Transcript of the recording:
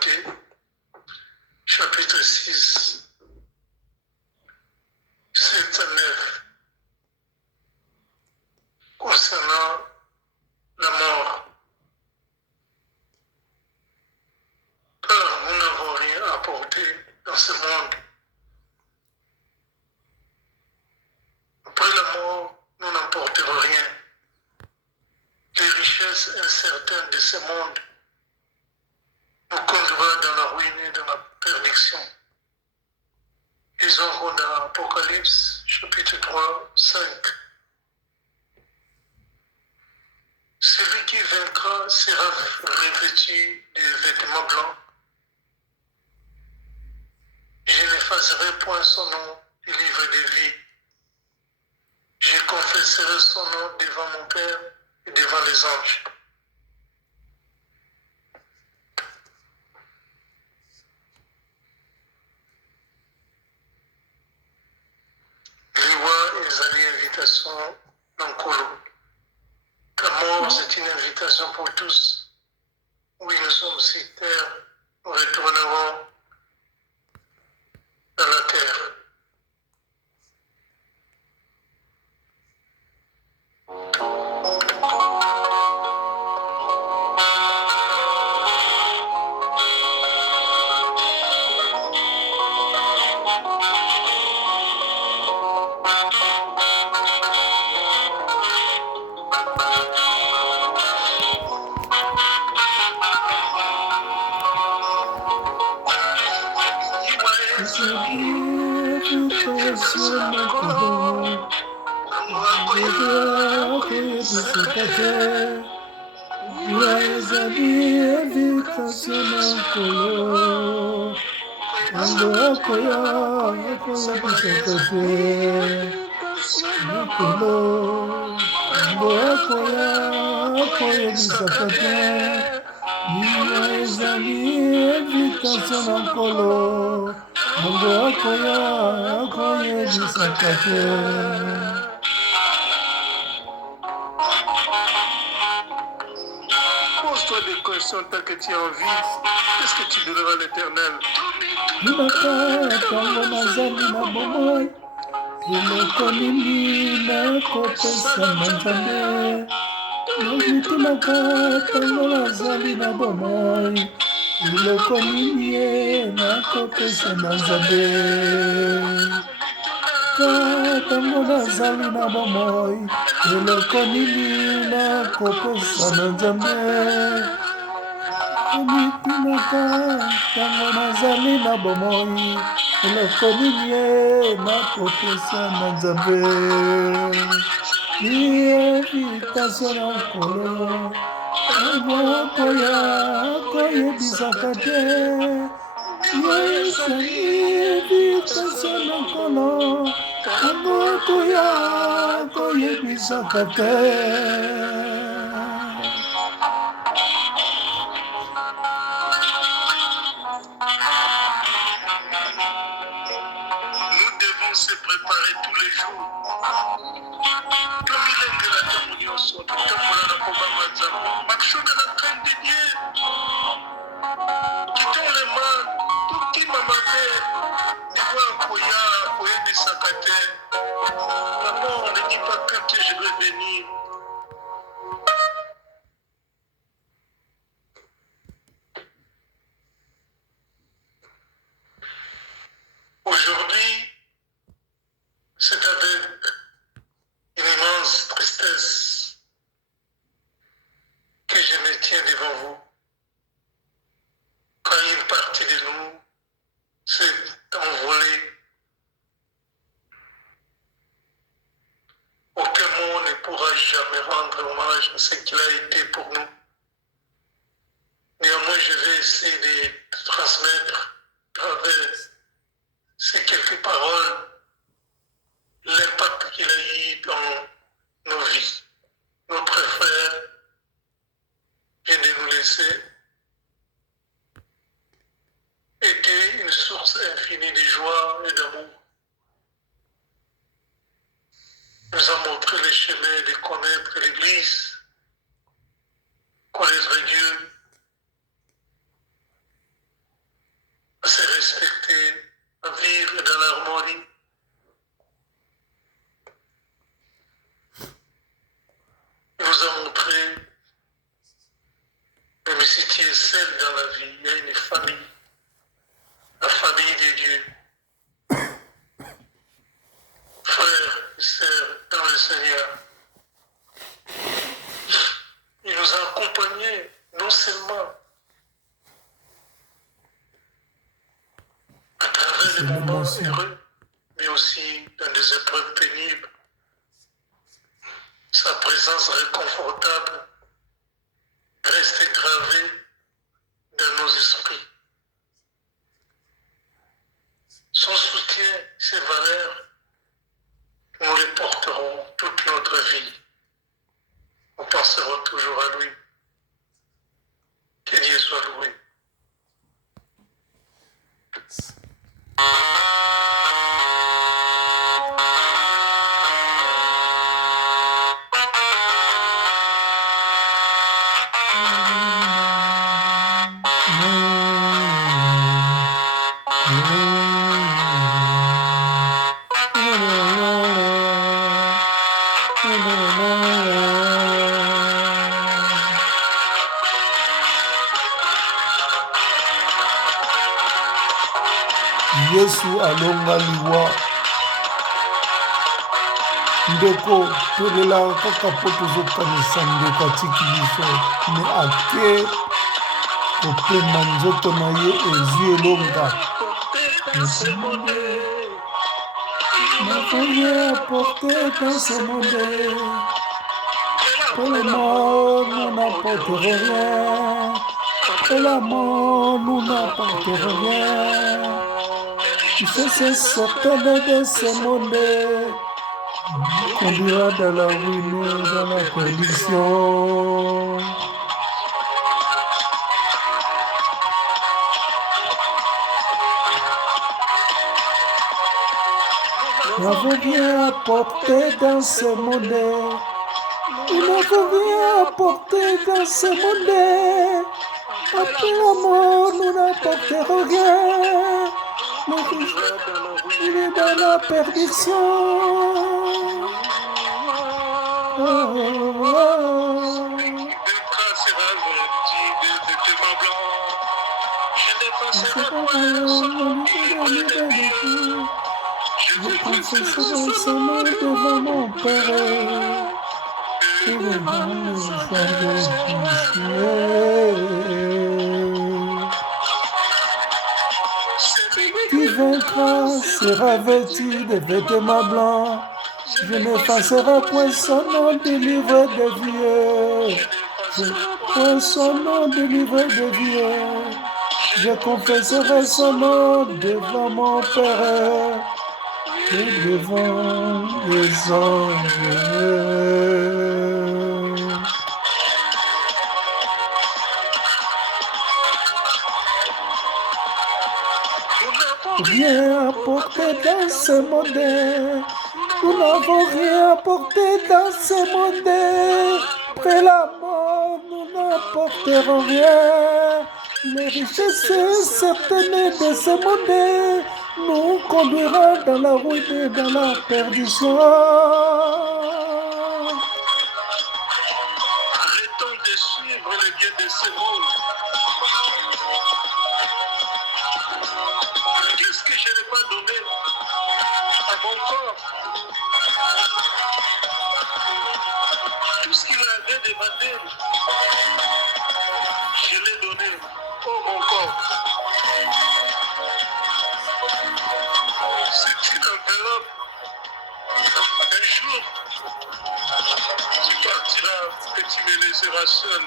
Timothée, chapitre 6, 7 à 9, concernant la mort. Car nous n'avons rien apporté dans ce monde. Après la mort, nous n'apporterons rien. Les richesses incertaines de ce monde nous conduira dans la ruine et dans la perdition. Ils auront dans Apocalypse, chapitre 3, 5. Celui qui vaincra sera revêtu de vêtements blancs. Je n'effacerai point son nom du livre de vie. Je confesserai son nom devant mon Père et devant les anges. Liwa ezali invitation na nkolo. La mort, c'est une invitation pour tous. Oui, nous sommes sur terre, nous retournerons dans la terre. Pose-toi des questions tant que tu es en vie. Qu'est-ce que tu donneras à l'Éternel? Nous devons se préparer tous les jours. Comme il est que la communion soit tout le temps, marchons dans la crainte de Dieu. Quittons le mal. Tout qui m'a maté, la mort ne dit pas quand je vais venir. Aujourd'hui, c'est avec une immense tristesse que je me tiens devant vous. Quand une partie de nous s'est envolée, aucun mot ne pourra jamais rendre hommage à ce qu'il a été pour nous. Néanmoins, je vais essayer de transmettre à travers ces quelques paroles l'impact qu'il a eu dans nos vies. Notre frère vient de nous laisser, était une source infinie de joie et d'amour. Nous a montré le chemin de connaître l'Église, connaître Dieu, des moments heureux, mais aussi dans des épreuves pénibles. Sa présence réconfortable reste gravée dans nos esprits. Son soutien, ses valeurs, nous les porterons toute notre vie. Nous penserons toujours à lui. Que Dieu soit loué. Yesu alonga liwa ndeko tolela kaka po tozokanisa ndeko atiki biso me ake kopema nzoto na ye ezwi elonga N'avons apporté dans ce monde pour le mort nous n'apporterons rien pour la mort nous n'apporterons rien c'est certain de ce monde conduira dans la ruine, dans la perdition. Nous n'avons rien apporté dans ce monde. Nous n'avons rien apporté dans ce monde. Après la mort, nous n'apporterons rien. Il est dans la perdition. Je confesserai son nom devant mon Père. Et devant les anges du ciel. Qui vaincra sera vêtu de vêtements blancs. Je n'effacerai point son nom du livre de vie. Je prends son nom du livre de vie. Je confesserai son nom devant mon Père et devant les anges. Rien apporté dans ce monde. Nous n'avons rien apporté dans ce monde. Après la mort, nous n'apporterons rien. Les richesses certaines de ce monde nous conduira dans la ruine et dans la perdition. Arrêtons de suivre le biais de ce monde. Qu'est-ce que je n'ai pas donné à mon corps? Tout ce qu'il avait demandé, je l'ai donné. Oh mon corps. C'est une enveloppe. Un jour, tu partiras et tu me laisseras seul.